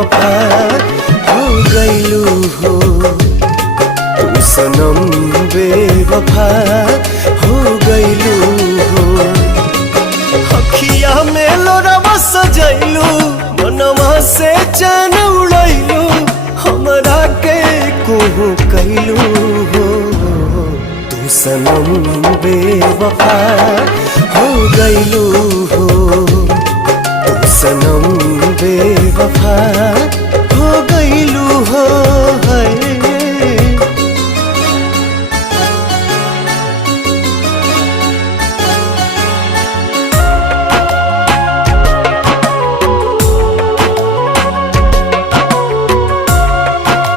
बेवफा हो गईलू हो, तू सनम बेवफा हो गईलू हो। अखिया में लोरवा सजैलू, मनवा से चैन उड़ैलू, हमरा के कुहू कैलू हो, तू सनम बेवफा हो गईलू हो, तू सनम बेवफा